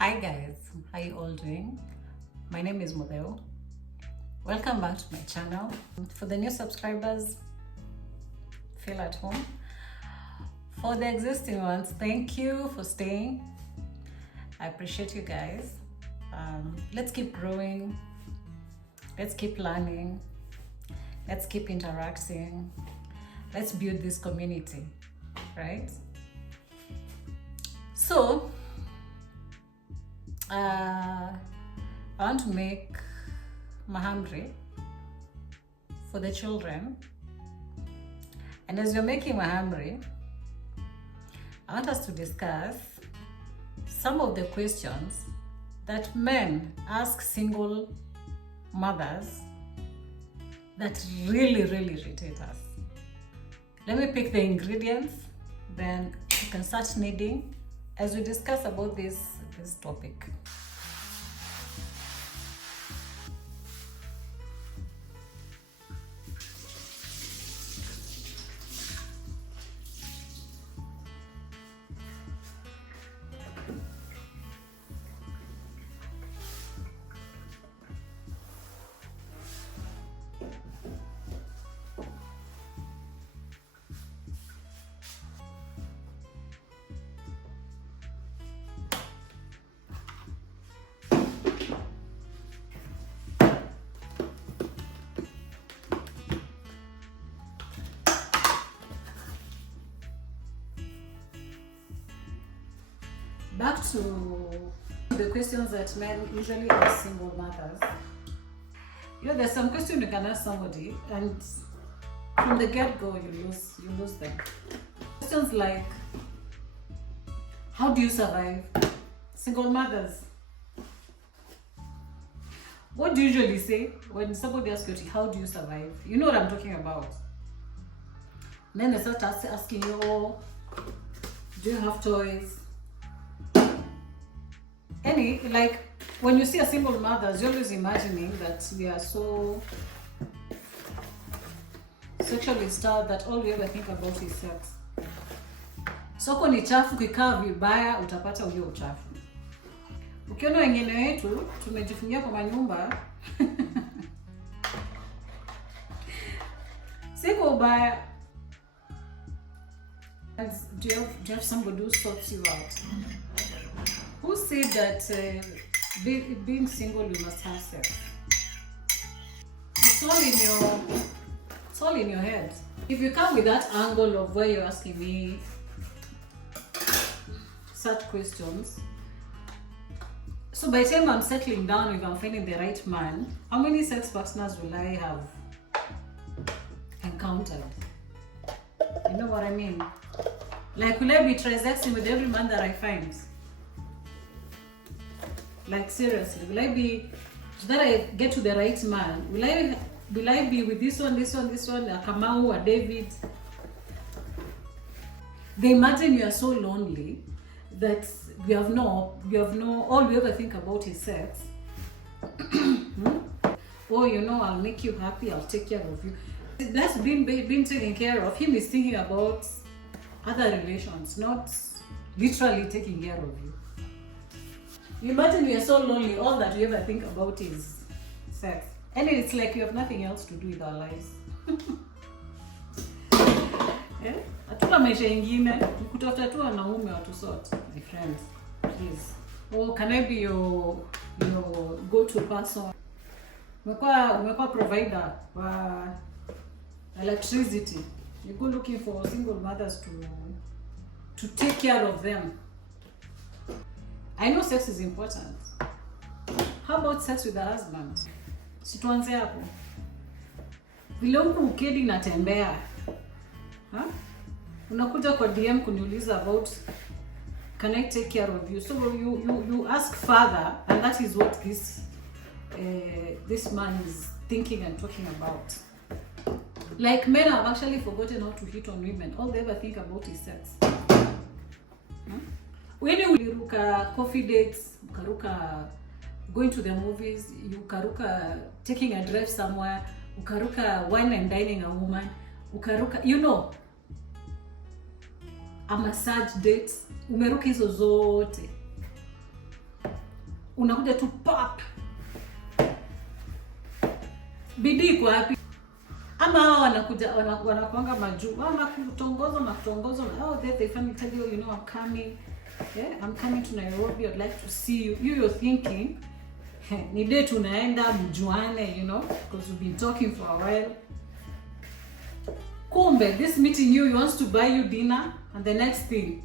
Hi guys, how you all doing? My name is Modeo. Welcome back to my channel. For the new subscribers, feel at home. For the existing ones, thank you for staying. I appreciate you guys. Let's keep growing. Let's keep learning. Let's keep interacting. Let's build this community, right? So, I want to make mahamri for the children. And as you're making mahamri, I want us to discuss some of the questions that men ask single mothers that really irritate us. Let me pick the ingredients, then you can start kneading as we discuss about this topic. Back to the questions that men usually ask single mothers. There's some question you can ask somebody, and from the get-go you lose them. Questions like, how do you survive? Single mothers. What do you usually say when somebody asks you, how do you survive? You know what I'm talking about. And then they start asking you, oh, do you have toys? Like when you see a single mother, you're always imagining that we are so sexually starved that all we ever think about is sex. Soko ni chafu, kikaa vibaya utapata ulio uchafu. Ukiona wengine wetu tumejifungia kwa manyumba siko ubaya. Do you have somebody who sorts you out? Who said that being single you must have sex? It's all in your head. If you come with that angle of where you're asking me such questions, so by the time I'm settling down, if I'm finding the right man, how many sex partners will I have encountered? You know what I mean? Like, will I be transacting with every man that I find? Like, seriously, will I be, so that I get to the right man, will I be with this one, a Kamau, a David? They imagine you are so lonely that you have no, all we ever think about is sex. Oh, I'll make you happy, I'll take care of you. That's being taken care of. Him is thinking about other relations, not literally taking care of you. You imagine we are so lonely, all that we ever think about is sex. And it's like we have nothing else to do with our lives. Hatuna maisha ingine, kutafuta tu wanaume watu sort, my friends. Please. Oh, can I be your go-to person? Umekuwa provider for electricity. You go looking for single mothers to take care of them. I know sex is important. How about sex with the husband? Situanze hapo. Vile huku ukedi natembea. Unakuja kwa DM kuniuliza about, can I take care of you? So you ask father, and that is what this man is thinking and talking about. Like, men have actually forgotten how to hit on women. All they ever think about is sex. When you uliruka coffee dates, ukaruka going to the movies, ukaruka taking a drive somewhere, ukaruka wine and dining a woman, ukaruka, a massage date, umeruka hizo zote. unakuja tu pop. Bidii iko wapi? Ama hao wanakuja wanakuanga majuu, wanakutongoza na kutongoza, oh they finally tell you, you know, I'm coming. Yeah, I'm coming to Nairobi, I'd like to see you. You're thinking, ni day tunaenda mjuane, you know, because we've been talking for a while. Kumbe, this meeting you, he wants to buy you dinner, and the next thing,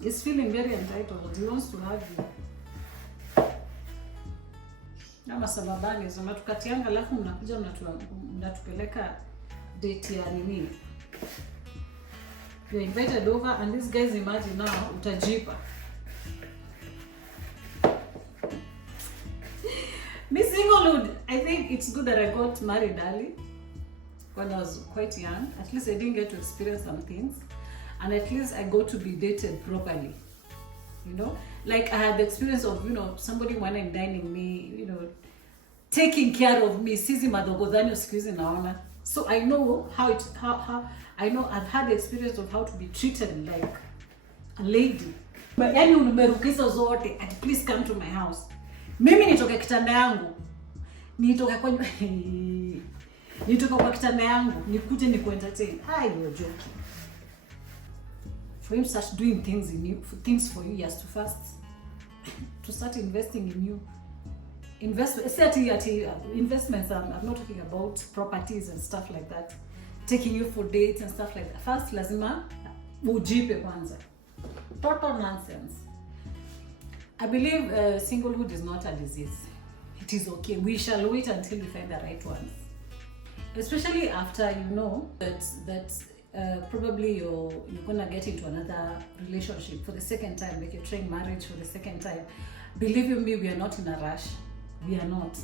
he's feeling very entitled. He wants to have you. Nama sababani, so mnatukatianga alafu mnakuja mnatupeleka date ya nini. You're invited over, and these guys, imagine now, utajipa. Me singlehood, I think it's good that I got married early when I was quite young. At least I didn't get to experience some things, and at least I got to be dated properly. You know, like I had the experience of, you know, somebody went and dining me, you know, taking care of me. Sisi madogodhani usikizi naona. So I know how I know I've had the experience of how to be treated like a lady. Yani unumerukisa zote, and please come to my house. Mimi nitoke kitanda yangu. Nitoke kwa kitanda yangu, nikuje entertain. You're joking. For him to start doing things for you, he has to first to start investing in you. Investments, I'm not talking about properties and stuff like that. Taking you for dates and stuff like that. First, lazima ujipe kwanza. Total nonsense. I believe singlehood is not a disease. It is okay. We shall wait until we find the right ones. Especially after you know that probably you're gonna get into another relationship for the second time, like you're trying marriage for the second time. Believe you me, we are not in a rush. We are not,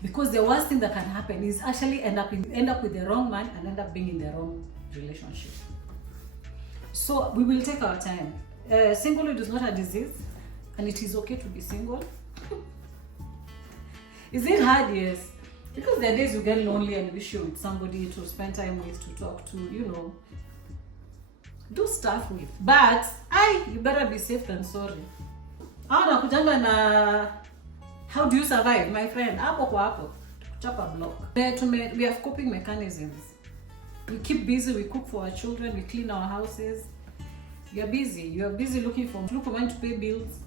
because the worst thing that can happen is actually end up with the wrong man and end up being in the wrong relationship. So we will take our time. Singlehood is not a disease, and it is okay to be single. Is it hard? Yes. Because there are days you get lonely and wish you with somebody to spend time with, to talk to, you know, do stuff with. But you better be safe than sorry. How do you survive, my friend? Hapo kwa hapo, chapa block. We have coping mechanisms. We keep busy, we cook for our children, we clean our houses. You're busy looking for money to pay bills.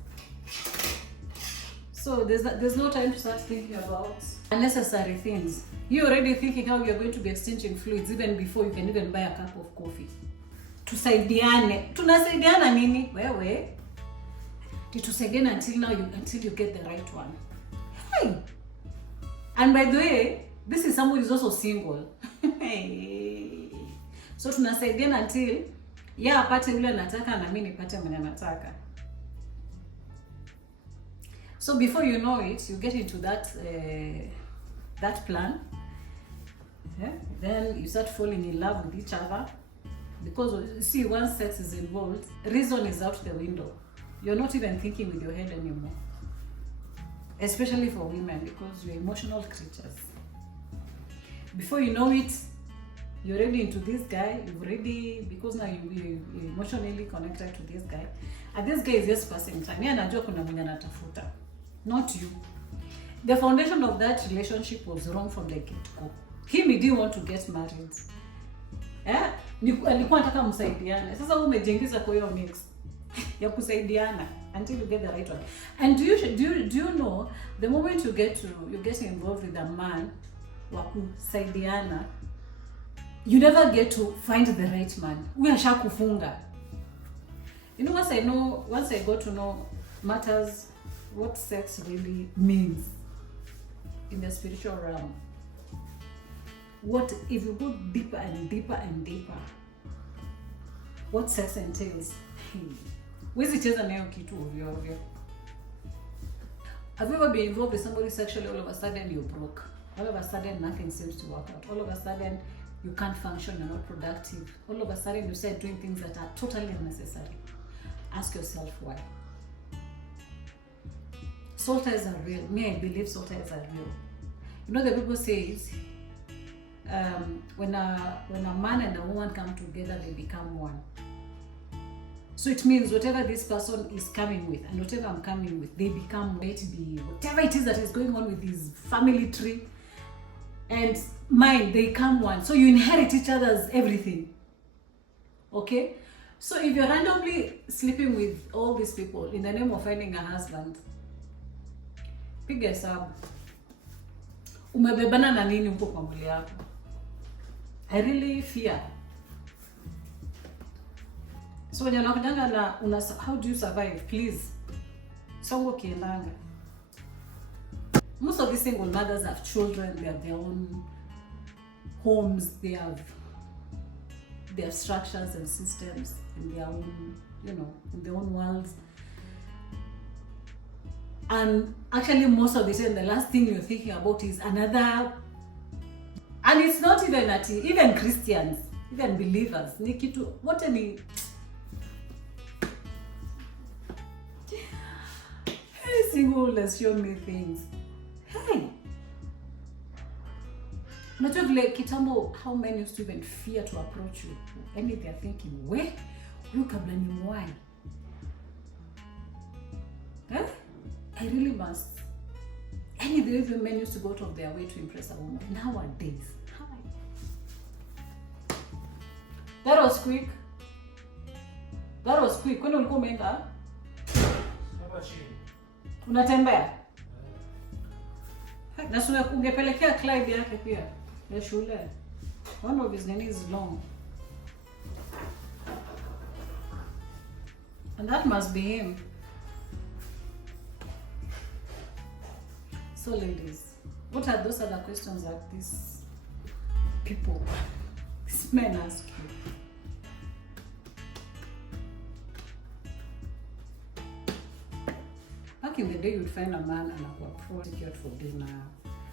So there's no time to start thinking about unnecessary things. You're already thinking how you're going to be exchanging fluids even before you can even buy a cup of coffee. Tusaidiane. Tunasaidiana nini? Wewe. Tusaidiane until you get the right one. Hey. And by the way, this is somebody who's also single. So tunasaidiana until apate yule anataka na mimi nipate mwenye anataka. So before you know it, you get into that plan. Yeah? Then you start falling in love with each other. Because see, once sex is involved, reason is out the window. You're not even thinking with your head anymore. Especially for women, because we're emotional creatures. Before you know it, you're already into this guy. Because now you're emotionally connected to this guy. And this guy is just passing time. Yeye anajua kuna mwenye anatafuta. Not you. The foundation of that relationship was wrong from the get-go. He didn't want to get married. Alikuwa anataka msaidiane. Sasa wewe umejengiza kwa hiyo mix ya kusaidiana until you get the right one. And do you know, the moment you get involved with a man wa kusaidiana, you never get to find the right man. Wewe ashakufunga. You know, once I got to know matters, what sex really means in the spiritual realm. What if you go deeper and deeper and deeper, what sex entails? Where's it na hiyo kitu ovyo? Have you ever been involved with somebody sexually, all of a sudden you're broke? All of a sudden nothing seems to work out. All of a sudden you can't function, you're not productive. All of a sudden you start doing things that are totally unnecessary. Ask yourself why. Soul ties are real. Me, I believe soul ties are real. You know, the Bible says, when a man and a woman come together, they become one. So it means whatever this person is coming with and whatever I'm coming with, they become whatever it is that is going on with this family tree and mine, they come one. So you inherit each other's everything. Okay? So if you're randomly sleeping with all these people in the name of finding a husband, piga hesabu. Umebebana na nini huko kwa mwili yako? I really fear. So when you're not na how do you survive? Please. Songo kiendanga. Most of these single mothers have children, they have their own homes, they have their structures and systems in their own, in their own worlds. And actually most of the time, the last thing you're thinking about is another. And it's not even Christians, even believers. What any single has shown me things. Hey, not like kitambo, how men used to even fear to approach you. And they're thinking, where you kabla ni mwai? Huh? I really must. And the way men used to go out of their way to impress a woman. Nowadays, hi. That was quick. Kwani ulikuwa umeenda? Unatembea? Na sio ungepelekea Clyde yake pia ya shule. One of his name is long. And that must be him. So ladies, what are those other questions that these people, these men ask you? Back in the day, you'd find a man and a approach you for dinner.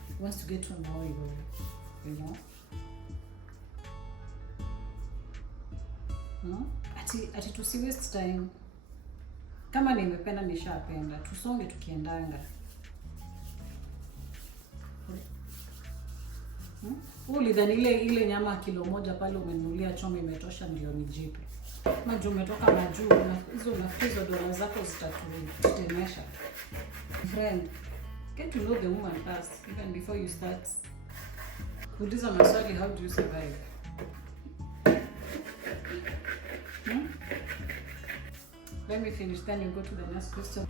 He wants to get to know you, No? Ati tusi waste time. Kama nimependa nishapenda, tusonge tukiendanga. Ulidhani ile nyama kilo moja pale umenunulia choma imetosha ndio nijipe. Majuu umetoka majuu na hizo nafizo dola zako zitatutetemesha. Friend, get to know the woman first even before you start. Uliza maswali, how do you survive? Let me finish, then you go to the next question.